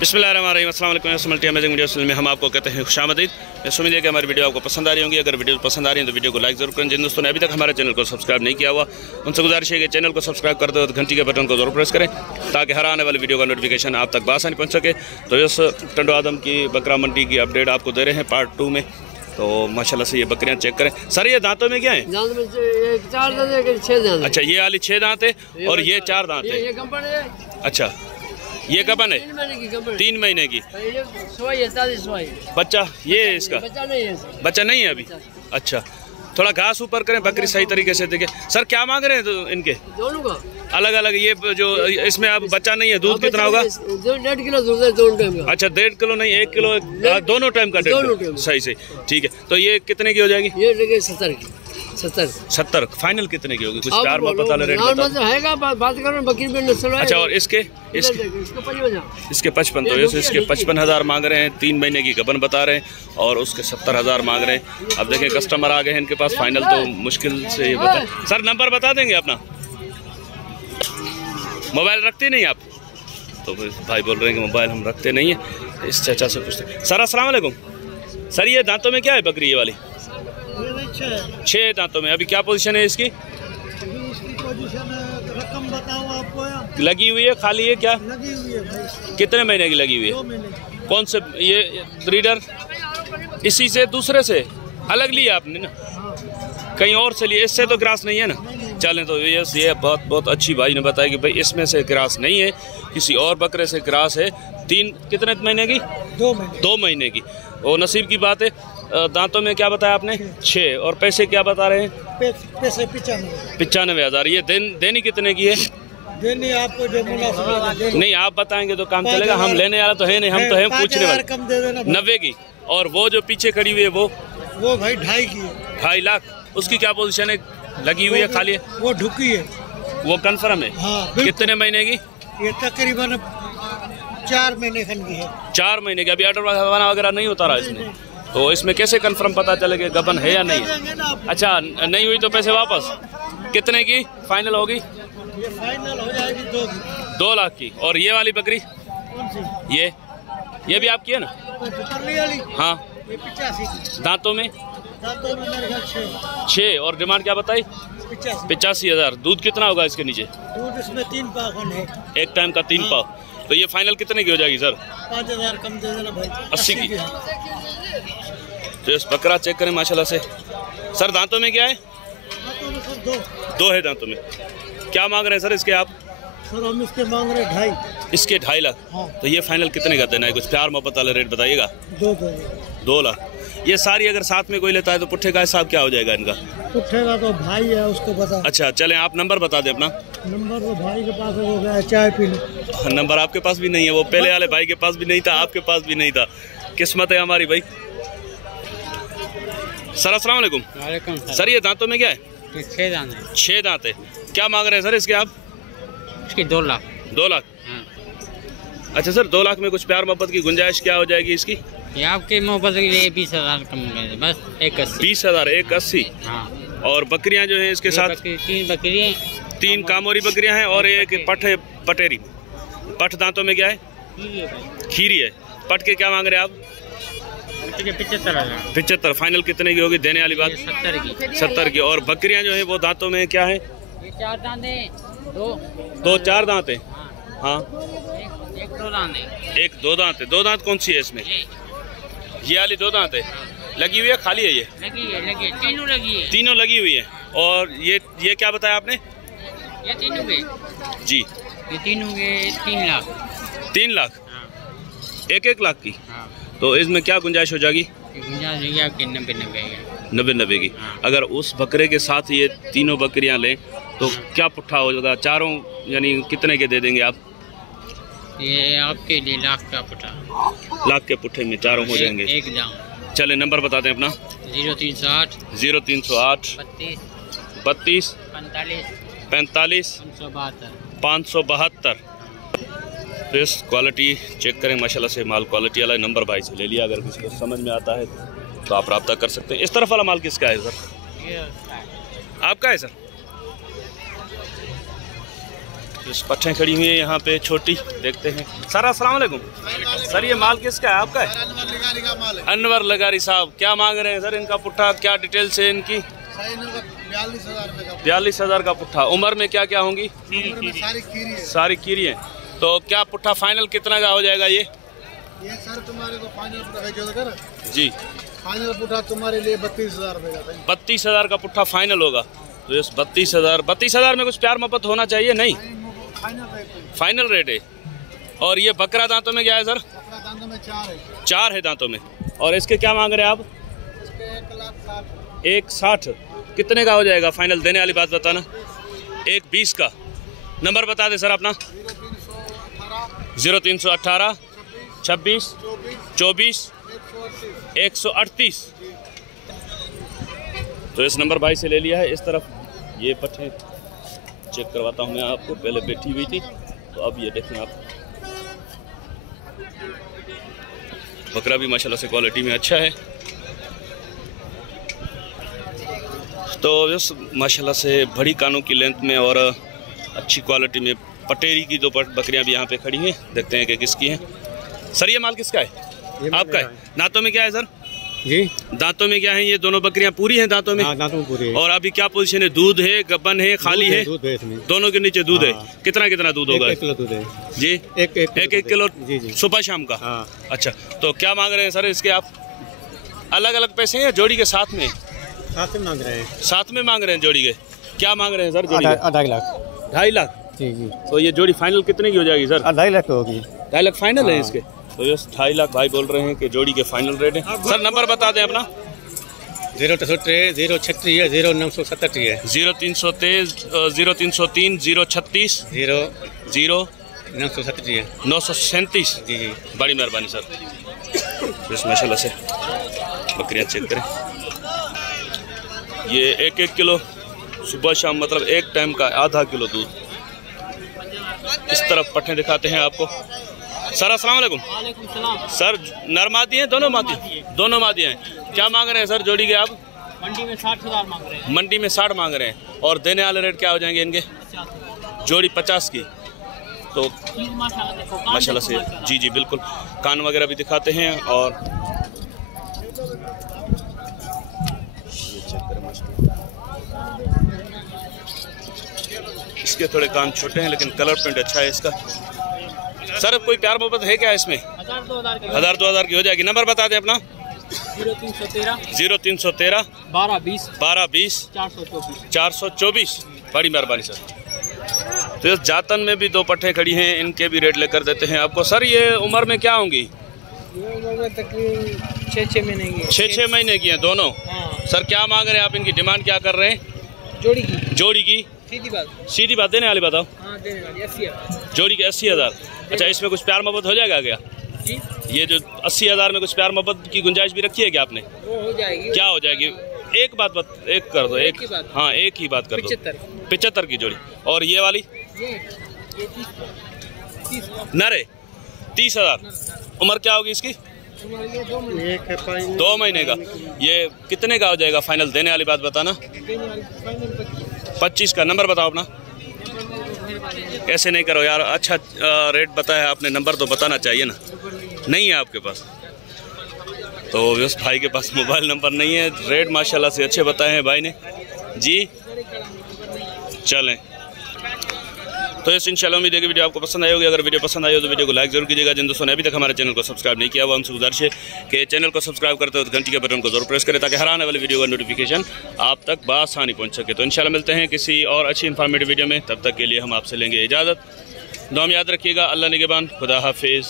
बिस्मिल्लाहिर्रहमानिर्रहीम, अस्सलाम वालेकुम। अमेजिंग वीडियो में हम आपको कहते हैं खुशामदीद। उम्मीद है कि हमारी वीडियो आपको पसंद आ रही होंगी। अगर वीडियो पसंद आ रही है तो वीडियो को लाइक जरूर करें। जिन दोस्तों ने अभी तक हमारे चैनल को सब्सक्राइब नहीं किया हुआ उनसे गुजारिश है कि चैनल को सब्सक्राइब कर दो और घंटी के बटन को जरूर प्रेस करें ताकि हर आने वाली वीडियो का नोटिफिकेशन आप तक बआसानी पहुँच सके। तो इस टंडो आदम की बकरा मंडी की अपडेट आपको दे रहे हैं पार्ट 2 में। तो माशाल्लाह से ये बकरियां चेक करें। सर ये दांतों में क्या है? दांत में 4 दांत है, 6 दांत। अच्छा, ये वाली 6 दांत है और ये 4 दांत है। ये कंपनी है। अच्छा, ये कबन है 3 महीने की कंपनी। 3 महीने की। ये सोई है, ताजी सोई। बच्चा ये है इसका? बच्चा नहीं है, बच्चा नहीं है अभी। अच्छा, थोड़ा घास ऊपर करें, बकरी सही तरीके से देखें। सर क्या मांग रहे हैं तो इनके? दोनों का अलग अलग। ये जो इसमें अब बच्चा नहीं है, दूध कितना होगा? 1.5 किलो दूध है दोनों टाइम का। अच्छा, 1.5 किलो नहीं, 1 किलो दोनों टाइम का। दोनों टाइम। सही सही, ठीक है। तो ये कितने की हो जाएगी? ये देखिए 70 की। 70 फाइनल कितने की होगी? कुछ प्यार में बता ले रेट बता। हैगा बात करो बकरी में नस्ल है। अच्छा, और इसके इसको 55। इसके 55। तो इसके 55,000 मांग रहे हैं। 3 महीने की गबन बता रहे हैं और उसके 70,000 मांग रहे हैं। अब देखें कस्टमर आ गए हैं इनके पास, फाइनल तो मुश्किल से ये बता। सर नंबर बता देंगे अपना? मोबाइल रखते नहीं आप? तो भाई बोल रहे हैं कि मोबाइल हम रखते नहीं है। इस चाचा से पूछते। सर अस्सलाम वालेकुम। सर ये दांतों में क्या है बकरी ये वाली? 6 दांतों में। अभी क्या पोजीशन है इसकी? इसकी पोजीशन रकम बताऊं आपको? लगी हुई है खाली है क्या? लगी हुई है भाई। कितने महीने की लगी हुई है? 2 महीने। कौन से ये ब्रीडर? इसी से दूसरे से अलग लिया आपने ना? कहीं और से लिए? इससे तो ग्रास नहीं है ना? चलें, तो ये बहुत अच्छी भाई ने बताया कि भाई इसमें से ग्रास नहीं है, किसी और बकरे से ग्रास है। कितने महीने की? 2 महीने की। वो नसीब की बात है। दांतों में क्या बताया आपने? 6। और पैसे क्या बता रहे हैं? पैसे 95,000। ये देनी कितने की है? देनी आपको जो मुनासिब नहीं, आप बताएंगे तो काम चलेगा। हम लेने वाला तो है नहीं, हम तो है पूछने वाले। कम दे देना। 90 की। और वो जो पीछे खड़ी हुई है वो भाई 2.5 की है। 2.5 लाख। उसकी क्या पोजीशन है? लगी हुई है खाली है? वो ढुकी है। वो कंफर्म है? हाँ, कितने महीने की? ये तकरीबन 4 महीने खन की है। 4 महीने की। अभी ऑर्डर वगैरह नहीं उतारा इसने, तो इसमें कैसे कंफर्म पता चलेगा गबन है या नहीं है? अच्छा, नहीं हुई तो पैसे वापस। कितने की फाइनल होगी? ये फाइनल हो जाएगी 2 की। 2 लाख की। और ये वाली बकरी? कौन सी? ये भी आपकी है ना? हाँ। ये 85 की। दांतों में मेरे ख्याल 6। और डिमांड क्या बताई? 85,000। दूध कितना होगा इसके नीचे? दूध इसमें 3 पाव है। एक टाइम का 3 पाव। तो ये फाइनल कितने की हो जाएगी सर? 5,000 कम दे देना भाई। 80 की। तो इस बकरा चेक करें माशाल्लाह से। सर दांतों में क्या है? दो है दांतों में। क्या मांग रहे हैं सर इसके आप? सर हम इसके मांग रहे 2.5। इसके 2.5 लाख। हाँ। तो ये फाइनल कितने का देना है? कुछ प्यार मोहब्बत वाला रेट बताइएगा। 2 लाख। ये सारी अगर साथ में कोई लेता है तो पुट्ठे का हिसाब क्या हो जाएगा इनका? पुट्ठे का तो भाई है, उसको बता। अच्छा, चलें आप नंबर बता दें अपना। नंबर तो भाई के पास हो गया, चाय पी लो। नंबर आपके पास भी नहीं है? वो पहले वाले भाई के पास भी नहीं था, आपके पास भी नहीं था। किस्मत है हमारी भाई। सर अस्सलाम वालेकुम। वालेकुम। सर ये दांतों में क्या है? 6 दांत है। 6 दांत है। क्या मांग रहे हैं सर इसके आप? इसकी 2 लाख। 2 लाख। अच्छा सर, 2 लाख में कुछ प्यार मोहब्बत की गुंजाइश क्या हो जाएगी इसकी? ये आपके मोहब्बत के लिए 20,000 कम कर बस 180। 20,000। 180। हाँ। और बकरियां जो हैं इसके साथ? 3 बकरियां। 3 कामोरी बकरियां हैं और एक पटेरी। पट दांतों में क्या है? खीरी है। पट के क्या मांग रहे हैं आप? 75। फाइनल कितने की होगी देने वाली बात? 70 की। और बकरियां जो है वो दांतों में क्या है? ये 4 दांत है। 4 दांत है। हाँ, 1-2 दांत है। 1-2 दांत है। 2 दांत कौन सी है इसमें? ये वाली 2 दांत है। लगी हुई है खाली है? ये लगी है। तीनों लगी है। तीनों लगी हुई है। और ये क्या बताया आपने? ये तीनों के जी, ये तीनों के 3 लाख। 3 लाख। हाँ। 1-1 लाख की। हाँ। तो इसमें क्या गुंजाइश हो जाएगी? गुंजाइश आपके 90 की। अगर उस बकरे के साथ ये तीनों बकरियां लें तो क्या पुट्ठा हो जाएगा? चारों यानी कितने के दे देंगे आप? ये आपके लिए लाख का पुट्ठा। लाख के पुट्ठे में चारों हो जाएंगे। एक दाम। चले नंबर बता दें अपना। 0308 0308 32 45 572। तो इस क्वालिटी चेक करें माशाल्लाह से। माल क्वालिटी वाला नंबर भाई से ले लिया। अगर किसी को समझ में आता है तो आप रब्ता कर सकते हैं। इस तरफ वाला माल किसका है सर? आपका है सर? इस पट्ठें खड़ी हुई है यहाँ पे छोटी, देखते हैं। सर अस्सलाम वालेकुम। सर ये माल किसका है? आपका है? अनवर लगारी साहब। क्या मांग रहे हैं सर इनका पुट्ठा? क्या डिटेल्स है इनकी? 42,000 का पुट्ठा। उम्र में क्या क्या होंगी? सारी कीरी है। तो क्या पुट्ठा फाइनल कितना का हो जाएगा ये सर तुम्हारे को फाइनल जी? फाइनल पुट्ठा तुम्हारे लिए 32,000 रुपये का। 32,000 का पुट्ठा फाइनल होगा। तो इस 32,000 में कुछ प्यार मोहब्बत होना चाहिए? नहीं, फाइनल रेट है। और ये बकरा दांतों में क्या है सर? दांतों में 4 है। 4 है दांतों में। और इसके क्या मांग रहे हैं आप? 1,60। कितने का हो जाएगा फाइनल? देने वाली बात बताना। 1,20 का। नंबर बता दे सर अपना। 0318 26 24 138। तो इस नंबर भाई से ले लिया है। इस तरफ ये पट्ठे चेक करवाता हूँ मैं आपको। पहले बैठी हुई थी, तो अब ये देखें आप। बकरा भी माशाल्लाह से क्वालिटी में अच्छा है। तो इस माशाल्लाह से बड़ी कानों की लेंथ में और अच्छी क्वालिटी में पटेरी की 2 बकरियां भी यहाँ पे खड़ी हैं। देखते हैं कि किसकी हैं। सर ये माल किसका है? आपका है। दांतों में क्या है सर? जी दांतों में क्या है? ये दोनों बकरियां पूरी हैं दांतों में? हाँ, दांतों में पूरी है। और अभी क्या पोजीशन है? दूध है, गबन है, खाली है? दूध है इसमें। दोनों के नीचे दूध है। कितना कितना दूध होगा? 1 किलो दूध है जी। एक किलो जी जी सुबह शाम का। हाँ। अच्छा, तो क्या मांग रहे हैं सर इसके आप? अलग अलग पैसे हैं या जोड़ी के साथ में? साथ में मांग रहे हैं। साथ में मांग रहे हैं जोड़ी के। क्या मांग रहे हैं सर जोड़ी के? 2.5 लाख। 2.5 लाख। जी जी। तो ये जोड़ी फाइनल कितने की हो जाएगी सर? 2.5 लाख होगी। 2.5 लाख फाइनल है इसके। तो ये 2.5 लाख भाई बोल रहे हैं कि जोड़ी के फाइनल रेट है। सर नंबर बता दें अपना। 0303 036 है 0937 है 0323 0303 036 0 0937 है 937। जी जी। बड़ी मेहरबानी सर। इस माशाल्लाह से बकरियाँ चेक करें। ये 1-1 किलो सुबह शाम, मतलब एक टाइम का आधा किलो दूध। इस तरफ पट्ठे दिखाते हैं आपको। सर अस्सलाम वालेकुम। सर नर मादी हैं? दोनों मादी? दोनों मादी हैं। क्या मांग रहे हैं सर जोड़ी के आप? मंडी में 60,000 मांग रहे हैं। मंडी में 60 मांग रहे हैं। और देने वाले रेट क्या हो जाएंगे इनके? जोड़ी 50 की। तो माशाल्लाह से जी जी बिल्कुल। कान वगैरह भी दिखाते हैं। और ये चेक करें माशाल्लाह, इसके थोड़े कान छोटे हैं लेकिन कलर प्रिंट अच्छा है इसका। सर कोई प्यार मोहब्बत है क्या इसमें? 1,000-2,000 की हो जाएगी। नंबर बता दें अपना। 0313 1220 424। बड़ी मेहरबानी सर। तो इस जातन में भी 2 पट्ठे खड़ी हैं, इनके भी रेट लेकर देते हैं आपको। सर ये उम्र में क्या होंगी? 6 महीने की। 6 महीने की हैं दोनों। सर क्या मांग रहे हैं आप? इनकी डिमांड क्या कर रहे हैं? जोड़ी की सीधी बात देने वाली बताओ। देने वाली 80,000। जोड़ी के 80,000। अच्छा, इसमें कुछ प्यार मोहब्बत हो जाएगा क्या? जी। ये जो 80,000 में कुछ प्यार मोहब्बत की गुंजाइश भी रखी है क्या आपने? वो हो जाएगी। क्या हो जाएगी? एक बात एक कर दो। एक हाँ, एक ही बात कर दो। 75 की जोड़ी। और ये वाली ये 30 नरे 30,000। उम्र क्या होगी इसकी? 2 महीने का। ये कितने का हो जाएगा फाइनल? देने वाली बात बताना। 25 का। नंबर बताओ अपना। कैसे नहीं करो यार, अच्छा रेट बताया आपने, नंबर तो बताना चाहिए ना। नहीं है आपके पास? तो उस भाई के पास मोबाइल नंबर नहीं है। रेट माशाल्लाह से अच्छे बताए हैं भाई ने जी। चलें, तो इस इंशाल्लाह उम्मीद है कि वीडियो आपको पसंद आई होगी। अगर वीडियो पसंद आई हो तो वीडियो को लाइक जरूर कीजिएगा। जिन दोस्तों ने अभी तक हमारे चैनल को सब्सक्राइब नहीं किया हुआ, हमसे गुजारिश है कि चैनल को सब्सक्राइब करते हो तो घंटी के बटन को जरूर प्रेस करें ताकि हर आने वाली वीडियो का नोटिफिकेशन आप तक बआसानी पहुंच सके। तो इंशाल्लाह मिलते हैं किसी और अच्छी इन्फॉर्मेटिव वीडियो में। तब तक के लिए हम आपसे लेंगे इजाज़त। दुआ में याद रखिएगा। अल्लाह निगहबान। खुदा हाफिज़।